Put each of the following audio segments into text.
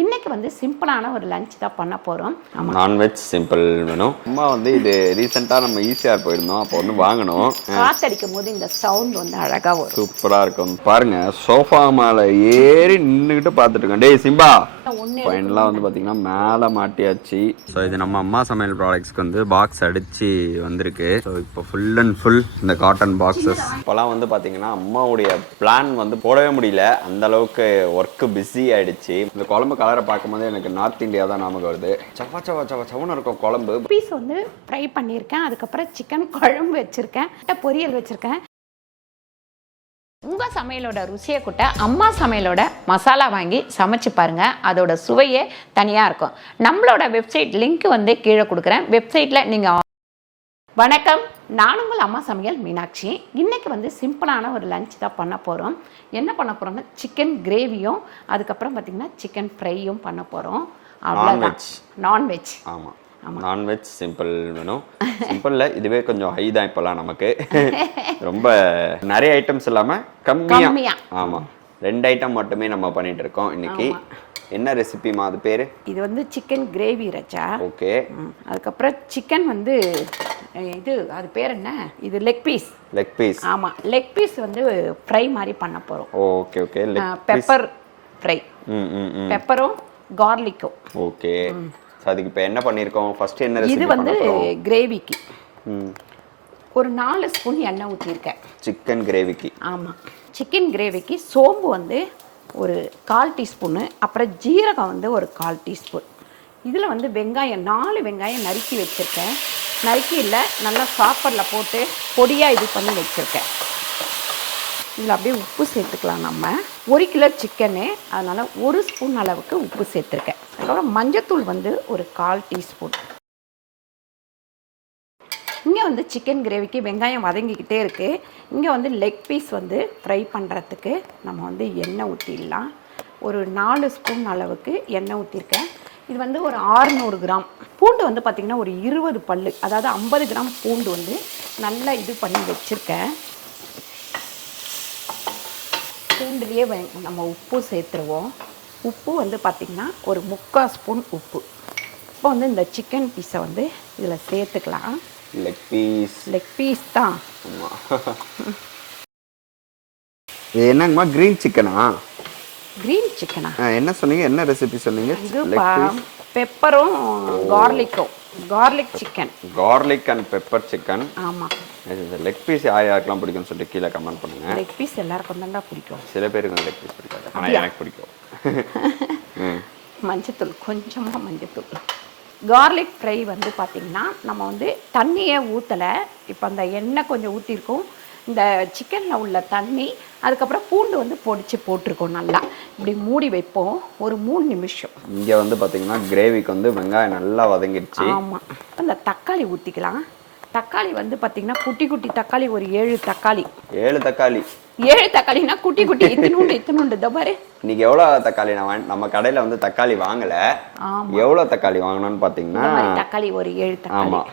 இன்னைக்கு வந்து சிம்பிளான ஒரு லஞ்ச் தான் பண்ண போகிறோம். நான்வெஜ் சிம்பிள் வேணும். அம்மா வந்து இது ரீசெண்டாக நம்ம ஈஸியாக போயிருந்தோம், அப்போ வந்து வாங்கணும். காத்தடிக்கும் போது இந்த சவுண்ட் வந்து அழகாக வரும், சூப்பராக இருக்கும். பாருங்க, சோஃபா மேலே ஏறி நின்றுக்கிட்டு பார்த்துட்டு இருக்கேன். டேய் சிம்பா, ஃபைனலாக வந்து பார்த்தீங்கன்னா மேலே மாட்டியாச்சு. ஸோ இது நம்ம அம்மா சமையல் ப்ராடக்ட்ஸ்க்கு வந்து பாக்ஸ் அடித்து வந்திருக்கு. ஸோ இப்போ ஃபுல் அண்ட் ஃபுல் இந்த காட்டன் பாக்ஸஸ். இப்போலாம் வந்து பார்த்தீங்கன்னா அம்மாவுடைய பிளான் வந்து போடவே முடியல, அந்த அளவுக்கு ஒர்க்கு பிஸி ஆயிடுச்சு. இந்த குழம்பு கலரை பார்க்கும்போது எனக்கு நார்த் இந்தியா தான் ஞாபகம் வருது. சவா சவா சவா சவன்னு இருக்கும் குழம்பு. பீஸ் வந்து ஃப்ரை பண்ணியிருக்கேன், அதுக்கப்புறம் சிக்கன் குழம்பு வச்சுருக்கேன், பொரியல் வச்சுருக்கேன். உங்கள் சமையலோட ருசியை கூட்ட அம்மா சமையலோட மசாலா வாங்கி சமைச்சு பாருங்கள், அதோட சுவையே தனியாக இருக்கும். நம்மளோட வெப்சைட் லிங்க் வந்து கீழே கொடுக்குறேன். வெப்சைட்டில் நீங்கள் வணக்கம், நான் உங்கள் அம்மா சமையல் மீனாட்சி. இன்றைக்கி வந்து சிம்பிளான ஒரு லஞ்ச் தான் பண்ண போகிறோம். என்ன பண்ண போகிறோம்னா சிக்கன் கிரேவியும் அதுக்கப்புறம் பார்த்திங்கன்னா சிக்கன் ஃப்ரையும் பண்ண போகிறோம். அவ்வளோதான். நான்வெஜ். ஆமாம், நான்வெஜ் சிம்பிள் வேணும். சிம்பிளில் இதுவே கொஞ்சம் ஹை தான் இப்போலாம் நமக்கு. ரொம்ப நிறைய ஐட்டம்ஸ் இல்லாமல் கம்மியாக. ஆமாம், 2 ஐட்டம் மட்டுமே நம்ம பண்ணிட்டு இருக்கோம் இன்னைக்கு. என்ன ரெசிபிமா அது பேர்? இது வந்து சிக்கன் கிரேவி ரச்சா. ஓகே. அதுக்கப்புறம் சிக்கன் வந்து இது அது பேர் என்ன, இது லெக் பீஸ். Leg piece. ஆமாம், லெக் பீஸ் வந்து ஃப்ரை மாதிரி பண்ண போகிறோம். Okay okay. Pepper fry. பெப்பரும் கார்லிக்கும். ஓகே. அதுக்கு இப்போ என்ன பண்ணியிருக்கோம்? ஃபர்ஸ்ட் என்ன ரெசிபி? இது வந்து கிரேவிக்கு ஒரு 4 ஸ்பூன் எண்ணெய் ஊற்றிருக்கேன். சிக்கன் கிரேவிக்கு. ஆமாம், சிக்கன் கிரேவிக்கு சோம்பு வந்து ஒரு 1/4 டீஸ்பூனு, அப்புறம் ஜீரகம் வந்து ஒரு 1/4 டீஸ்பூன். இதில் வந்து வெங்காயம் 4 வெங்காயம் நறுக்கி வச்சுருக்கேன். நறுக்கி இல்லை, நல்லா சாப்பரில் போட்டு பொடியாக இது பண்ணி வச்சுருக்கேன். இதில் அப்படியே உப்பு சேர்த்துக்கலாம். நம்ம 1 கிலோ சிக்கனு, அதனால் 1 ஸ்பூன் அளவுக்கு உப்பு சேர்த்துருக்கேன். அதுக்கப்புறம் மஞ்சத்தூள் வந்து ஒரு 1/4 டீஸ்பூன். இங்கே வந்து சிக்கன் கிரேவிக்கு வெங்காயம் வதங்கிக்கிட்டே இருக்குது. இங்கே வந்து லெக் பீஸ் வந்து ஃப்ரை பண்ணுறதுக்கு நம்ம வந்து எண்ணெய் ஊற்றிடலாம். ஒரு 4 ஸ்பூன் அளவுக்கு எண்ணெய் ஊற்றிருக்கேன். இது வந்து ஒரு 600 கிராம் பூண்டு வந்து பார்த்திங்கன்னா ஒரு 20 பல், அதாவது 50 கிராம் பூண்டு வந்து நல்லா இது பண்ணி வச்சுருக்கேன். பூண்டுலேயே நம்ம உப்பு சேர்த்துருவோம். உப்பு வந்து பார்த்திங்கன்னா ஒரு 3/4 ஸ்பூன் உப்பு. இப்போ வந்து இந்த சிக்கன் பீஸை வந்து இதில் சேர்த்துக்கலாம். Leg piece. லெக் பீஸ் தான். இது என்னங்கம்மா, கிரீன் சிக்கனா? கிரீன் சிக்கனா? என்ன சொன்னீங்க, என்ன ரெசிபி சொன்னீங்க? இதுப்பா பெப்பரும் கார்லிக்கும். Garlic chicken. Garlic and pepper chicken. ஆமாம். இந்த லெக் பீஸ் யாருக்கெல்லாம் பிடிக்கும்னு சொல்லிட்டு கீழே கமெண்ட் பண்ணுங்க. லெக் பீஸ் எல்லாருக்கும் தான்டா பிடிக்கும். சில பேருக்கு லெக் பீஸ் பிடிக்காது, ஆனால் எனக்கு பிடிக்கும். மஞ்சத்தூள், கொஞ்சமாக மஞ்சத்தூள். கார்லிக் ஃப்ரை வந்து பார்த்திங்கன்னா நம்ம வந்து தண்ணியே ஊற்றலை. இப்போ அந்த எண்ணெய் கொஞ்சம் ஊற்றிருக்கோம், இந்த சிக்கனில் உள்ள தண்ணி, அதுக்கப்புறம் பூண்டு வந்து பொடிச்சு போட்டிருக்கோம். நல்லா இப்படி மூடி வைப்போம் ஒரு 3 நிமிஷம். இங்கே வந்து பார்த்திங்கன்னா கிரேவிக்கு வந்து வெங்காயம் நல்லா வதங்கிடுச்சு. ஆமாம், அந்த தக்காளி ஊற்றிக்கலாம். தக்காளி வந்து பார்த்திங்கன்னா குட்டி குட்டி தக்காளி ஒரு 7 தக்காளி. 7 தக்காளி? 7 தக்காளினா குட்டி குட்டி, இத்தினுண்டு இந்த மாதிரி. இன்னைக்கு எவ்வளோ தக்காளி நம்ம கடையில் வந்து தக்காளி வாங்கலை. எவ்வளோ தக்காளி வாங்கணும்னு பார்த்தீங்கன்னா தக்காளி ஒரு 7 தக்காளி. ஆமாம்,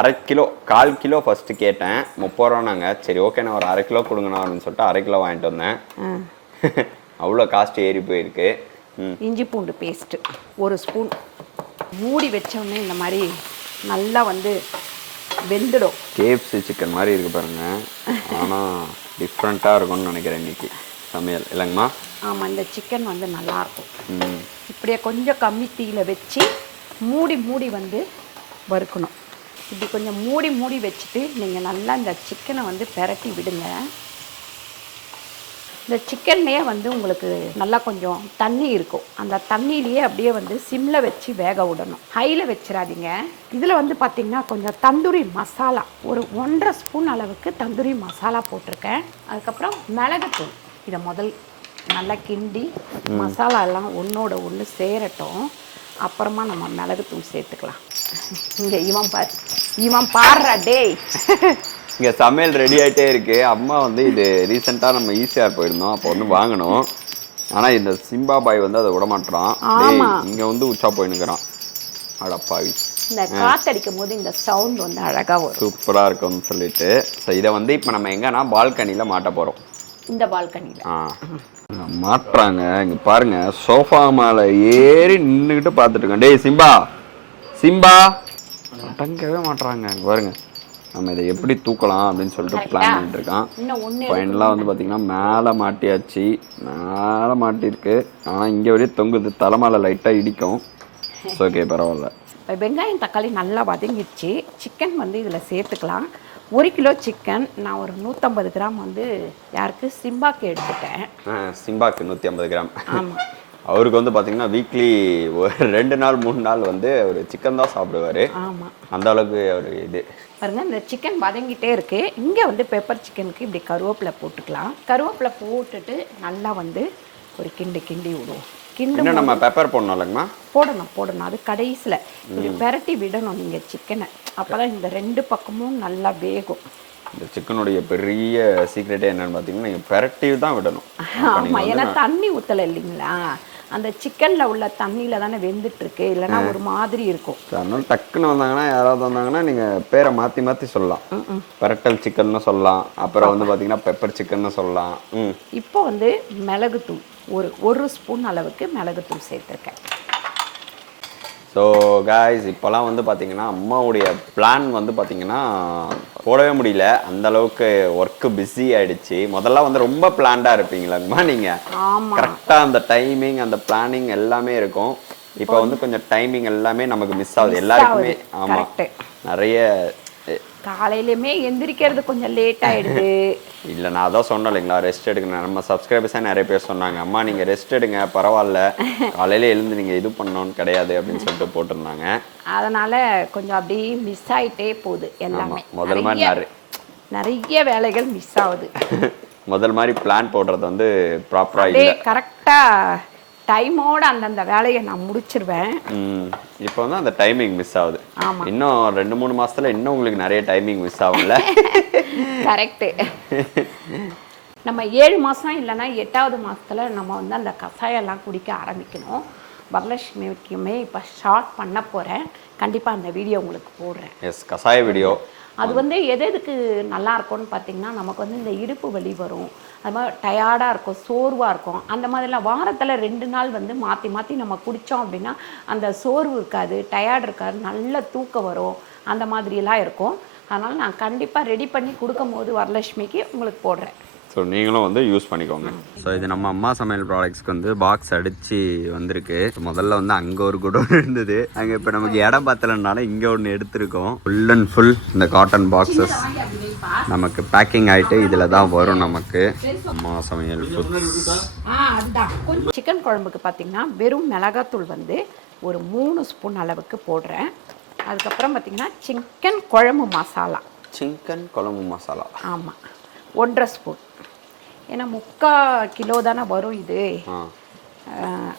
1/2 கிலோ 1/4 கிலோ ஃபஸ்ட்டு கேட்டேன். 30 ரூபானாங்க. சரி ஓகே, நான் ஒரு 1/2 கிலோ கொடுங்கண்ணா அப்படின்னு சொல்லிட்டு 1/2 கிலோ வாங்கிட்டு வந்தேன். அவ்வளோ காஸ்ட் ஏறி போயிருக்கு. இஞ்சி பூண்டு பேஸ்ட்டு 1 ஸ்பூன். மூடி வச்சோடனே இந்த மாதிரி நல்லா வந்து வெந்துடும். KFC சிக்கன் மாதிரி இருக்கு பாருங்க, ஆனால் டிஃப்ரெண்ட்டாக இருக்கும்னு நினைக்கிறேன் இன்னைக்கு சமையல், இல்லைங்கம்மா? ஆமாம், இந்த சிக்கன் வந்து நல்லாயிருக்கும். இப்படியே கொஞ்சம் கம்மி தீயில வச்சு மூடி மூடி வந்து வறுக்கணும். இப்படி கொஞ்சம் மூடி மூடி வச்சுட்டு நீங்கள் நல்லா இந்த சிக்கனை வந்து பெரட்டி விடுங்க. இந்த சிக்கன்லேயே வந்து உங்களுக்கு நல்லா கொஞ்சம் தண்ணி இருக்கும். அந்த தண்ணியிலேயே அப்படியே வந்து சிம்மில் வச்சு வேக விடணும், ஹையில் வச்சிடாதீங்க. இதில் வந்து பார்த்திங்கன்னா கொஞ்சம் தந்தூரி மசாலா ஒரு 1/2 ஸ்பூன் அளவுக்கு தந்தூரி மசாலா போட்டிருக்கேன். அதுக்கப்புறம் மிளகுத்தூள். இதை முதல் நல்லா கிண்டி மசாலா எல்லாம் ஒன்றோட ஒன்று சேரட்டும், அப்புறமா நம்ம மிளகுத்தூள் சேர்த்துக்கலாம். இங்கே இவன் பாடுறா டேய். இங்கே சமையல் ரெடி ஆகிட்டே இருக்கு. அம்மா வந்து இது ரீசெண்டாக நம்ம ஈஸியாக போயிருந்தோம், அப்போ வந்து வாங்கணும். ஆனால் இந்த சிம்பா பாய் வந்து அதை விடமாட்டான். இங்கே வந்து உச்சா போயின்னுக்கிறான். அடப்பாவி, இந்த காத்தடிக்கும் போது இந்த சவுண்ட் வந்து அழகாக வரும், சூப்பராக இருக்கும்னு சொல்லிட்டு. ஸோ இதை வந்து இப்போ நம்ம எங்கன்னா பால்கனியில் மாட்ட போகிறோம். இந்த பால்கனியில். மாட்டுறாங்க இங்க பாருங்க, சோஃபா மேல ஏறி நின்றுக்கிட்டு பார்த்துட்டு இருக்கேன். டேய் சிம்பா சிம்பா அடங்கவே மாட்டுறாங்க. பாருங்க நம்ம இதை எப்படி தூக்கலாம் அப்படின்னு சொல்லிட்டு பிளான் பண்ணிட்டு இருக்கான். ஃபைனலாக வந்து பார்த்தீங்கன்னா மேலே மாட்டியாச்சு, மேலே மாட்டிருக்கு. ஆனால் இங்கே வரையும் தொங்குது, தலைமையில் லைட்டாக இடிக்கும். ஓகே பரவாயில்ல. வெங்காயம் தக்காளி நல்லா வதங்கிடுச்சு. சிக்கன் வந்து இதில் சேர்த்துக்கலாம். 1 கிலோ சிக்கன் நான் ஒரு 150 கிராம் வந்து யாருக்கு சிம்பாக்கு எடுத்துட்டேன். சிம்பாக்கு 150 கிராம். ஆமாம். அவருக்கு வந்து பார்த்தீங்கன்னா வீக்லி ஒரு 2 நாள் 3 நாள் வந்து அவர் சிக்கன் தான் சாப்பிடுவார். ஆமாம், அந்த அளவுக்கு அவர் இது பாருங்க. இந்த சிக்கன் வதங்கிட்டே இருக்கு. இங்கே வந்து பெப்பர் சிக்கனுக்கு இப்படி கருவேப்பிலை போட்டுக்கலாம். கருவேப்பிலை போட்டுட்டு நல்லா வந்து ஒரு கிண்டி விடுவோம். இன்னும் நம்ம பெப்பர் போடணும் இல்லைங்கம்மா? போடணும். அது கடைசியில் இப்படி பெரட்டி விடணும் நீங்கள் சிக்கனை. அப்போ தான் இந்த 2 பக்கமும் நல்லா வேகும். இந்த சிக்கனுடைய பெரிய சீக்ரெட்டே என்னன்னு பார்த்தீங்கன்னா நீங்கள் பெரட்டி தான் விடணும். ஆமாம், ஏன்னா தண்ணி ஊற்றலை இல்லைங்களா, அந்த சிக்கனில் உள்ள தண்ணியில் தானே வெந்துட்டுருக்கு, இல்லைன்னா ஒரு மாதிரி இருக்கும். அதனால டக்குன்னு வந்தாங்கன்னா, யாராவது வந்தாங்கன்னா நீங்கள் பேரை மாற்றி சொல்லலாம். பெரட்டல் சிக்கன்னு சொல்லலாம், அப்புறம் வந்து பார்த்தீங்கன்னா பெப்பர் சிக்கன்னு சொல்லலாம். இப்போ வந்து மிளகுத்தூள் ஒரு ஸ்பூன் அளவுக்கு மிளகுத்தூள் சேர்த்துருக்கேன். ஸோ காய்ஸ், இப்போலாம் வந்து பார்த்தீங்கன்னா அம்மாவுடைய பிளான் வந்து பார்த்தீங்கன்னா போடவே முடியல, அந்த அளவுக்கு ஒர்க்கு பிஸி ஆகிடுச்சு. முதல்ல வந்து ரொம்ப பிளான்டாக இருப்பீங்களாங்கம்மா நீங்கள்? கரெக்டாக அந்த டைமிங் அந்த பிளானிங் எல்லாமே இருக்கும். இப்போ வந்து கொஞ்சம் டைமிங் எல்லாமே நமக்கு மிஸ் ஆகுது எல்லாருக்குமே. ஆமாம், நிறைய காலையிலுமே எந்திரிக்கிறது கொஞ்சம் லேட் ஆகிடுது. இல்லை நான் அதான் சொன்னேன் இல்லைங்களா, ரெஸ்ட் எடுக்கணும். நம்ம சப்ஸ்கிரைபர்ஸாக நிறைய பேர் சொன்னாங்க, அம்மா நீங்கள் ரெஸ்ட் எடுங்க பரவாயில்ல, காலையில் எழுந்து நீங்கள் இது பண்ணணும்னு கிடையாது அப்படின்னு சொல்லிட்டு போட்டிருந்தாங்க. அதனால் கொஞ்சம் அப்படியே மிஸ் ஆகிட்டே போகுது எல்லாமே. முதல் மாதிரி நிறைய வேலைகள் மிஸ் ஆகுது. முதல் மாதிரி பிளான் போடுறது வந்து ப்ராப்பராக இல்லை. கரெக்டாக டைமோட அந்தந்த வேலையை நான் முடிச்சிருவேன். இப்போ வந்து அந்த டைமிங் மிஸ் ஆகுது. இன்னும் 2-3 மாசத்துல இன்னும் உங்களுக்கு நிறைய டைமிங் மிஸ் ஆகும்ல. கரெக்டு. நம்ம 7 மாதம் இல்லைன்னா 8வது மாதத்தில் நம்ம வந்து அந்த கஷாயெல்லாம் குடிக்க ஆரம்பிக்கணும். வரலட்சுமிக்குமே இப்போ ஸ்டார்ட் பண்ண போகிறேன். கண்டிப்பாக அந்த வீடியோ உங்களுக்கு போடுறேன். எஸ், கஷாய வீடியோ. அது வந்து எதுக்கு நல்லா இருக்கும்னு பார்த்தீங்கன்னா, நமக்கு வந்து இந்த இடுப்பு வலி வரும், அது மாதிரி டயர்டாக இருக்கும், சோர்வாக இருக்கும். அந்த மாதிரிலாம் வாரத்தில் 2 நாள் வந்து மாற்றி நம்ம குடித்தோம் அப்படின்னா அந்த சோர்வு இருக்காது, டயர்டு இருக்காது, நல்ல தூக்கம் வரும், அந்த மாதிரிலாம் இருக்கும். அதனால் நான் கண்டிப்பாக ரெடி பண்ணி கொடுக்கும் போது வரலட்சுமிக்கு உங்களுக்கு போடுறேன். ஸோ நீங்களும் வந்து யூஸ் பண்ணிக்கோங்க. ஸோ இது நம்ம அம்மா சமையல் ப்ராடக்ட்ஸ்க்கு வந்து பாக்ஸ் அடித்து வந்திருக்கு. முதல்ல வந்து அங்கே ஒரு குடோன் இருந்தது, அங்கே இப்போ நமக்கு இடம் பத்தலைனால இங்கே ஒன்று எடுத்திருக்கோம். ஃபுல் அண்ட் ஃபுல் இந்த காட்டன் பாக்ஸஸ் நமக்கு பேக்கிங் ஆகிட்டு இதில் தான் வரும் நமக்கு அம்மா சமையல் ஃபுட்ஸ். கொஞ்சம் சிக்கன் குழம்புக்கு பார்த்தீங்கன்னா வெறும் மிளகாத்தூள் வந்து ஒரு 3 ஸ்பூன் அளவுக்கு போடுறேன். அதுக்கப்புறம் பார்த்தீங்கன்னா சிக்கன் குழம்பு மசாலா. ஆமாம், 1.5 ஸ்பூன். ஏன்னா 3/4 கிலோ தானே வரும் இது,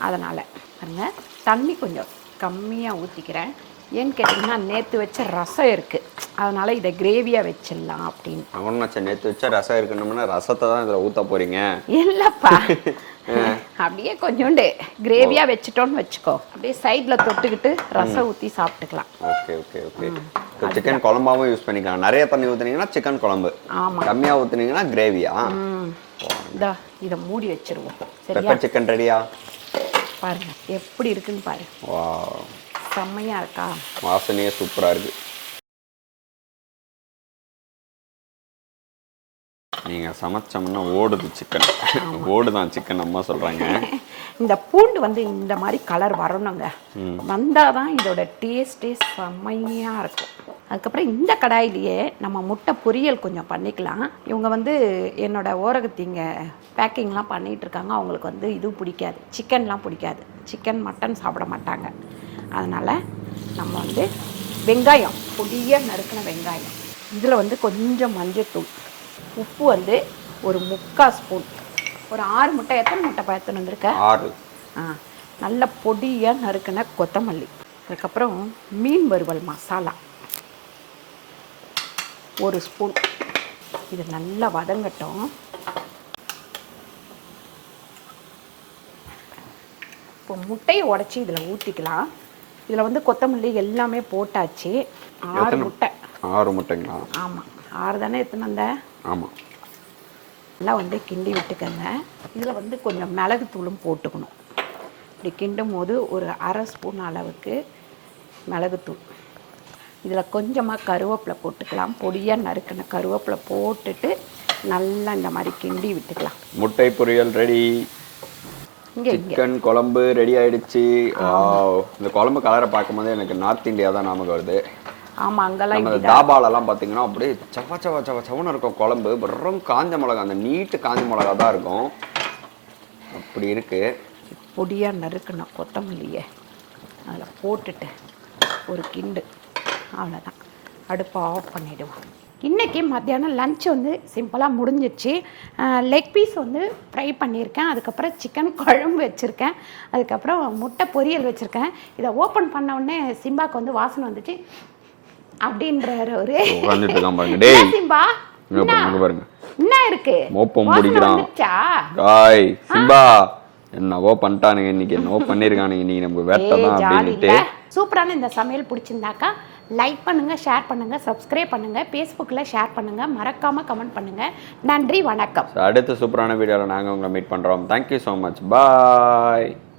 அதனால் பாருங்க தண்ணி கொஞ்சம் கம்மியாக ஊற்றிக்கிறேன். ஏன்னு கேட்டிங்கன்னா நேற்று வச்ச ரசம் இருக்குது, அதனால் இதை கிரேவியாக வச்சிடலாம் அப்படின்னு. அவன் நேற்று வச்ச ரசம் இருக்குன்னா ரசத்தை தான் இதில் ஊற்ற போகிறீங்க? இல்லைப்பா, அப்படியே கொஞ்சோண்டு கிரேவியாக வச்சுட்டோன்னு வச்சுக்கோ, அப்படியே சைடில் தொட்டுக்கிட்டு ரசம் ஊற்றி சாப்பிட்டுக்கலாம். Okay okay okay. சிக்கன் குழம்பாவும் யூஸ் பண்ணிக்கலாம். நிறைய தண்ணி ஊற்றுனீங்கன்னா சிக்கன் குழம்பு, கம்மியாக ஊற்றுனீங்கன்னா கிரேவியா? இதோ இதை மூடி வச்சிருவோம். பெப்பர் சிக்கன் ரெடியா? பாருங்க எப்படி இருக்குன்னு பாரு. வா, செம்மையா இருக்கா? வாசனையே சூப்பராக இருக்கு. நீங்கள் சமைச்சோம்னா ஓடுது சிக்கன், ஓடுதான் சிக்கன் அம்மா சொல்கிறாங்க. இந்த பூண்டு வந்து இந்த மாதிரி கலர் வரணுங்க, வந்தால் தான் இதோட டேஸ்ட்டே செம்மையாக இருக்கும். அதுக்கப்புறம் இந்த கடாயிலேயே நம்ம முட்டை பொரியல் கொஞ்சம் பண்ணிக்கலாம். இவங்க வந்து என்னோட ஓரகத்திங்க பேக்கிங்லாம் பண்ணிகிட்ருக்காங்க. அவங்களுக்கு வந்து இது பிடிக்காது, சிக்கன்லாம் பிடிக்காது, சிக்கன் மட்டன் சாப்பிட மாட்டாங்க. அதனால் நம்ம வந்து வெங்காயம் பொடியாக நறுக்கின வெங்காயம், இதில் வந்து கொஞ்சம் மஞ்சள்தூள், உப்பு வந்து ஒரு 3/4 ஸ்பூன், ஒரு 6 முட்டை. எத்தனை முட்டை பார்த்துன்னு வந்திருக்க? 6. நல்ல பொடியாக நறுக்கின கொத்தமல்லி. அதுக்கப்புறம் மீன் வறுவல் மசாலா 1 ஸ்பூன். இது நல்லா வதங்கட்டும். இப்போ முட்டையை உடச்சி இதில் ஊற்றிக்கலாம். இதில் வந்து கொத்தமல்லி எல்லாமே போட்டாச்சு. 6 முட்டை. 6 முட்டைங்களா? ஆமாம், 6 தானே எத்தனை வந்த? ஆமாம். நல்லா வந்து கிண்டி விட்டுக்கங்க. இதில் வந்து கொஞ்சம் மிளகுத்தூளும் போட்டுக்கணும். இப்படி கிண்டும் போது ஒரு அரை ஸ்பூன் அளவுக்கு மிளகுத்தூள், இதில் கொஞ்சமாக கருவேப்பிலை போட்டுக்கலாம். பொடியாக நறுக்கின கருவேப்பிலை போட்டுட்டு நல்லா இந்த மாதிரி கிண்டி விட்டுக்கலாம். முட்டை பொரியல் ரெடி. சிக்கன் குழம்பு ரெடி ஆயிடுச்சு. இந்த குழம்பு கலரை பார்க்கும்போது எனக்கு நார்த் இந்தியா தான் ஞாபகம் வருது. ஆமாம், அங்கெல்லாம் நம்ம தாபாலெல்லாம் பார்த்தீங்கன்னா அப்படியே சவன்னு இருக்கும் குழம்பு. வெறும் காஞ்ச மிளகா, அந்த நீட்டு காஞ்ச மிளகா தான் இருக்கும். அப்படி இருக்கு. பொடியாக நறுக்கணும் கொத்தமல்லியை அதில் போட்டுட்டு ஒரு கிண்டு, அவ்வளோதான். அடுப்பை ஆஃப் பண்ணிவிடுவோம். இன்றைக்கி மத்தியானம் லன்ச் வந்து சிம்பிளாக முடிஞ்சிடுச்சு. லெக் பீஸ் வந்து ஃப்ரை பண்ணியிருக்கேன். அதுக்கப்புறம் சிக்கன் குழம்பு வச்சுருக்கேன். அதுக்கப்புறம் முட்டை பொரியல் வச்சுருக்கேன். இதை ஓப்பன் பண்ண உடனே சிம்பாவுக்கு வந்து வாசனை வந்துச்சு அப்படின்றாரு ஒரு சிம்பா. பாருங்க என்ன இருக்கு மோப்பம் பிடிக்கிறான். காய் சிம்பா என்னவோ பண்ணிட்டானுங்க இன்னைக்கு, என்னவோ பண்ணிருக்கானுங்க இன்னைக்கு, நம்ம வேட்டதான் அப்படின்ட்டு. சூப்பரான இந்த சமையல் பிடிச்சிருந்தாக்கா லைக் பண்ணுங்க, ஷேர் பண்ணுங்க, சப்ஸ்கிரைப் பண்ணுங்க, ஃபேஸ்புக்கில் ஷேர் பண்ணுங்க, மறக்காம கமெண்ட் பண்ணுங்க. நன்றி, வணக்கம். அடுத்த சூப்பரான வீடியோவில் நாங்கள் உங்களை மீட் பண்ணுறோம். Thank you so much. பாய்.